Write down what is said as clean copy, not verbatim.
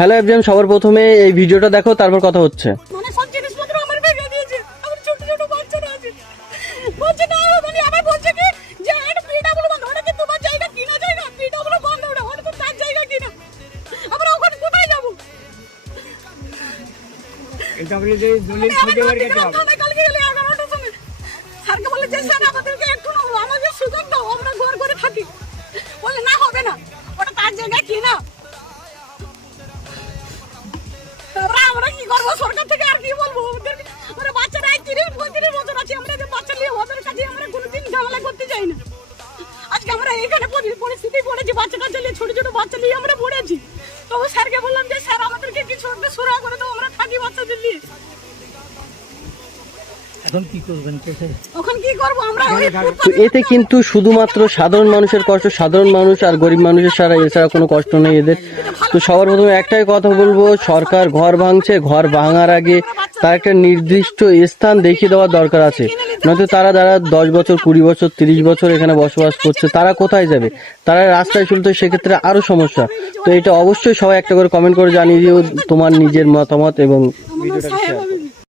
Hello everyone, সবার প্রথমে এই ভিডিওটা দেখো, তারপর কথা হচ্ছে। মানে সব জিনিসপত্র আমার ভেঙে দিয়েছে। আমার ছোট ছোট বাচ্চারা আছে, বলছে না মানে আমার বলছে কি যে এটা পিডাব্লিউ বন্ধ, ওটা কি তোমার জায়গা কিনা জায়গা? পিডাব্লিউ বন্ধ, ওটা তো তার জায়গা কিনা। আমরা ওখানে কোথায় যাবো? এটা বলে যে দলিল খুঁজে বের করতে হবে। কালকে গেলে 11টার সময় স্যারকে বলে যে স্যার আমাদেরকে একটু আমাদের সুযোগ দাও, আমরা ঘর করে থাকি। বলে না হবে না, ওটা তার জায়গা কিনা। আমরা কি করবো? সরকার থেকে আর কি বলবো? ওদের বাচ্চারা 30-35 বছর আছে, আমরা যে বাচ্চা নিয়ে ওদের কাছে আমরা কোনোদিন ঝামেলা করতে চাই না। আজকে আমরা এখানে পরিস্থিতি পড়েছি, বাচ্চাটা চালিয়ে ছোট ছোট বাচ্চা নিয়ে আমরা পড়েছি। তো স্যারকে বললাম যে স্যার আমাদেরকে কিছু একটা সুরাহা করে দাও, আমরা থাকি বাচ্চাদের নিয়ে। এখন কি করবেন? এখন কি করবো আমরা? তো এতে কিন্তু শুধুমাত্র সাধারণ মানুষের কষ্ট, সাধারণ মানুষ আর গরিব মানুষের এছাড়া কোনো কষ্ট নেই এদের। তো সবার প্রথমে একটাই কথা বলবো, সরকার ঘর ভাঙছে, ঘর ভাঙার আগে তার একটা নির্দিষ্ট স্থান দেখিয়ে দেওয়ার দরকার আছে। নয়তো যারা 10 বছর, 20 বছর, 30 বছর এখানে বসবাস করছে, তারা কোথায় যাবে? তারা রাস্তায় চলতে, সেক্ষেত্রে আরো সমস্যা। তো এটা অবশ্যই সবাই একটা করে কমেন্ট করে জানিয়ে দিও তোমার নিজের মতামত এবং ভিডিওটাকে শেয়ার করো।